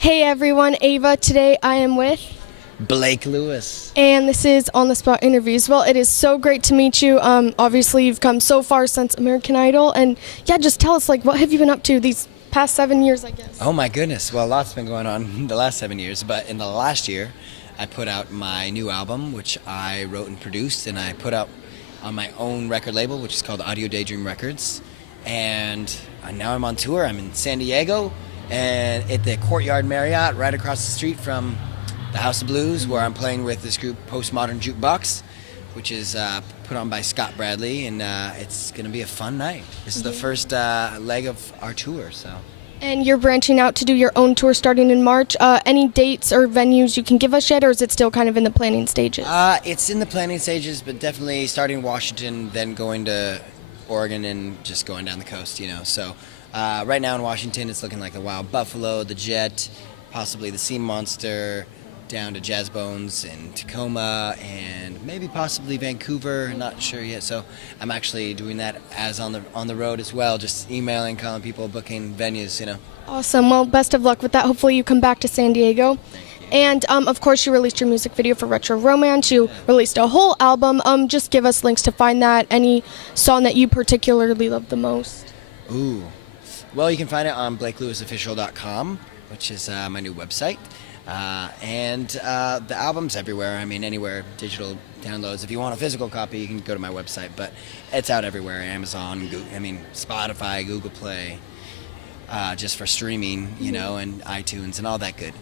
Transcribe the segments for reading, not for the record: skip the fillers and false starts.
Hey everyone, Ava. Today I am with, Blake Lewis. and this is On the Spot Interviews. Well, it is so great to meet you. Obviously, you've come so far since American Idol, and yeah, just tell us, what have you been up to these past 7 years, I guess? Oh my goodness. Well, lots been going on the last 7 years, but in the last year, I put out my new album, which I wrote and produced, and I put out on my own record label, which is called Audio Daydream Records. And now I'm on tour. I'm in San Diego, and at the Courtyard Marriott, right across the street from the House of Blues, where I'm playing with this group Postmodern Jukebox, which is put on by Scott Bradley, and it's going to be a fun night. This is the first leg of our tour, so. And you're branching out to do your own tour starting in March. Any dates or venues you can give us yet, or is it still kind of in the planning stages? It's in the planning stages, but definitely starting in Washington, then going to Oregon, and just going down the coast, So right now in Washington, it's looking like the Wild Buffalo, the Jet, possibly the Sea Monster, down to Jazz Bones in Tacoma, and maybe possibly Vancouver. Not sure yet. So I'm actually doing that as on the road as well, just emailing, calling people, booking venues. Awesome. Well, best of luck with that. Hopefully you come back to San Diego. And, of course, you released your music video for Retro Romance. You released a whole album. Just give us links to find that. Any song that you particularly love the most? Ooh. Well, you can find it on BlakeLewisOfficial.com, which is my new website. And the album's everywhere. I mean, anywhere, digital downloads. If you want a physical copy, you can go to my website. But it's out everywhere, Amazon, Spotify, Google Play, just for streaming, and iTunes and all that good.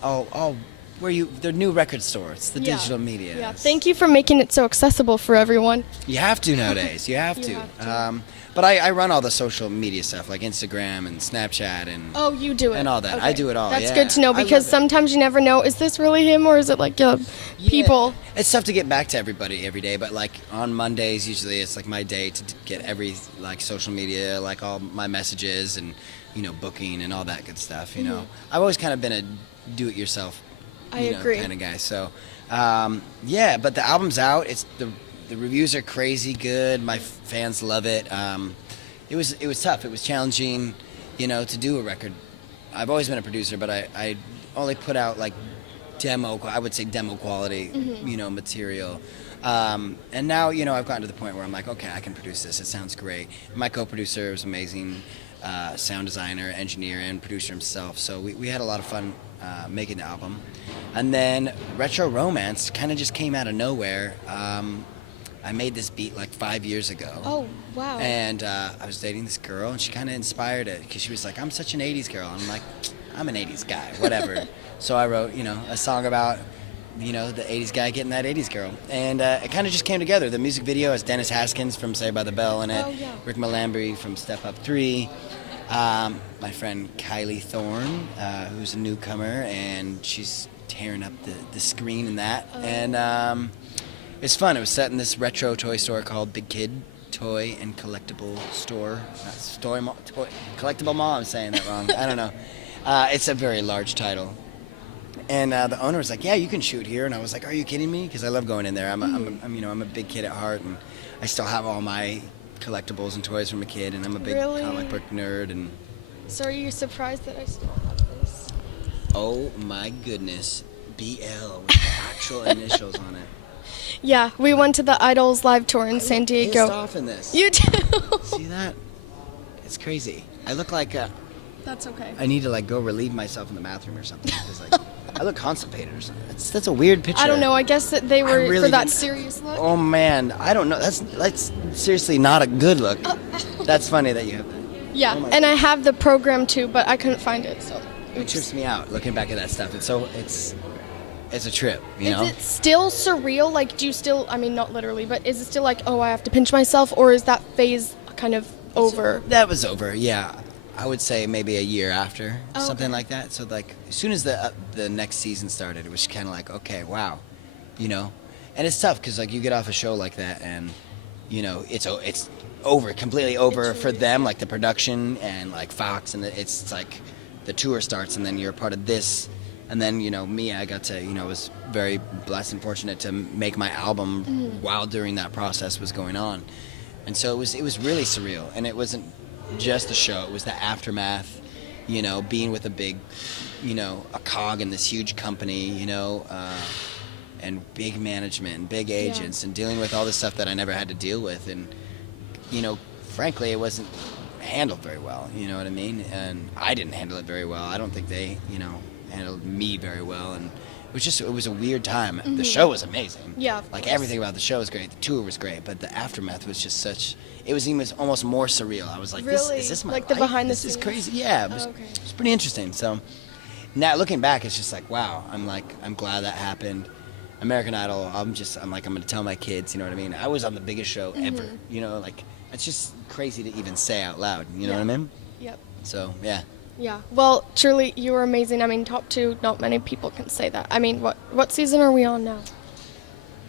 The new record store. It's the digital media. Yeah. Thank you for making it so accessible for everyone. You have to nowadays. You have to. But I run all the social media stuff, like Instagram and Snapchat and you do it and all that. Okay. I do it all. That's yeah. good to know, because sometimes you never know, is this really him or is it people? It's tough to get back to everybody every day, but on Mondays usually it's my day to get every social media, all my messages and booking and all that good stuff. Mm-hmm. I've always kind of been a do-it-yourself I agree. kind of guy. So but the album's out. It's the reviews are crazy good. My fans love it. It was tough. It was challenging, to do a record. I've always been a producer, but I only put out demo quality, Mm-hmm. material. And now, I've gotten to the point where I'm like, okay, I can produce this. It sounds great. My co-producer was amazing, sound designer, engineer, and producer himself. So we had a lot of fun making the album. And then Retro Romance kind of just came out of nowhere. I made this beat 5 years ago. Oh, wow. And I was dating this girl, and she kind of inspired it, because she was like, I'm such an 80s girl. And I'm like, I'm an 80s guy, whatever. So I wrote, a song about, the 80s guy getting that 80s girl. And it kind of just came together. The music video has Dennis Haskins from Saved by the Bell in it, Oh, yeah. Rick Malambry from Step Up 3, my friend Kylie Thorne, who's a newcomer, and she's tearing up the screen in that. Oh. And it's fun. It was set in this retro toy store called Big Kid Toy and Collectible Store. Collectible Mall, I'm saying that wrong. I don't know. It's a very large title. And the owner was like, yeah, you can shoot here. And I was like, are you kidding me? Because I love going in there. I'm a big kid at heart, and I still have all my collectibles and toys from a kid, and I'm a big Really? comic book nerd. And So are you surprised that I still have this? oh my goodness, BL with the actual initials on it. Yeah, we went to the Idols live tour in San Diego. Pissed off in this. You do. See that? It's crazy. I look like That's okay. I need to go relieve myself in the bathroom or something. Because I look constipated or something. That's a weird picture. I don't know. I guess that they were really for that didn't- serious look. Oh man, I don't know. That's seriously not a good look. That's funny that you have that. Yeah, Oh my and I have the program too, but I couldn't find it. So. It trips me out looking back at that stuff. It's a trip, know. Is it still surreal? Do you still? I mean, not literally, but is it still I have to pinch myself, or is that phase kind of over? That was over. Yeah, I would say maybe a year after, Oh, something okay. like that. So as soon as the next season started, it was kind of okay, wow, And it's tough because you get off a show like that, and it's over, completely over for them, the production and Fox, and it's the tour starts, and then you're a part of this. And then, me, I got to, was very blessed and fortunate to make my album while during that process was going on. And so it was really surreal. And it wasn't just the show, it was the aftermath. you know, being with a big, you know, a cog in this huge company, you know, and big management and big agents and dealing with all this stuff that I never had to deal with. And, you know, frankly, it wasn't handled very well, you know what I mean? And I didn't handle it very well. I don't think they, you know, handled me very well. And it was a weird time. The show was amazing. Yeah, of like course. everything about the show was great. The tour was great, but the aftermath was just it was even almost more surreal. I was like, Really? is this my Like the life? behind the This is scenes? crazy. Yeah, it was pretty interesting. So now looking back, it's just like, wow, I'm glad that happened. American Idol, I'm going to tell my kids, you know what I mean? I was on the biggest show ever, you know, like, it's just crazy to even say out loud, you know what I mean? Yep. So, yeah. Yeah. Well, truly, you were amazing. I mean, top 2, not many people can say that. I mean, what season are we on now?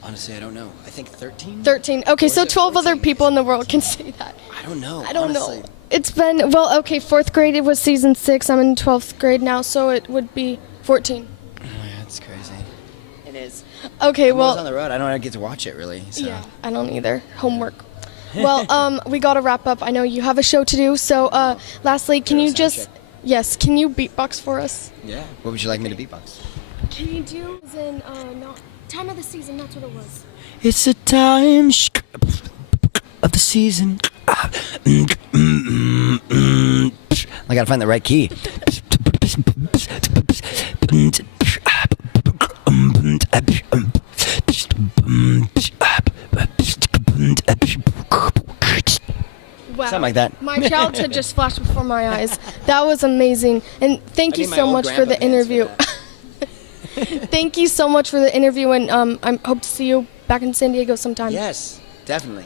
Honestly, I don't know. I think 13? 13. Okay, Or so is it 12 other 14? people in the world can say that. I don't know. I don't honestly. know. It's been, well, okay, 4th grade, it was season 6. I'm in 12th grade now, so it would be 14. Oh, yeah, that's crazy. It is. Okay, Well, I was well, on the road. I don't get to watch it, really. So. yeah, I don't either. Homework. Well, we got to wrap up. I know you have a show to do, so lastly, can you sound just, check. yes, can you beatbox for us? Yeah. What would you like me to beatbox? Can you do, time of the season, that's what it was. It's the time of the season. I gotta find the right key. Wow. Something like that. My childhood just flashed before my eyes. That was amazing. And thank you need my so old much for grandpa the pants for interview. Thank you so much for the interview, and I hope to see you back in San Diego sometime. Yes, definitely.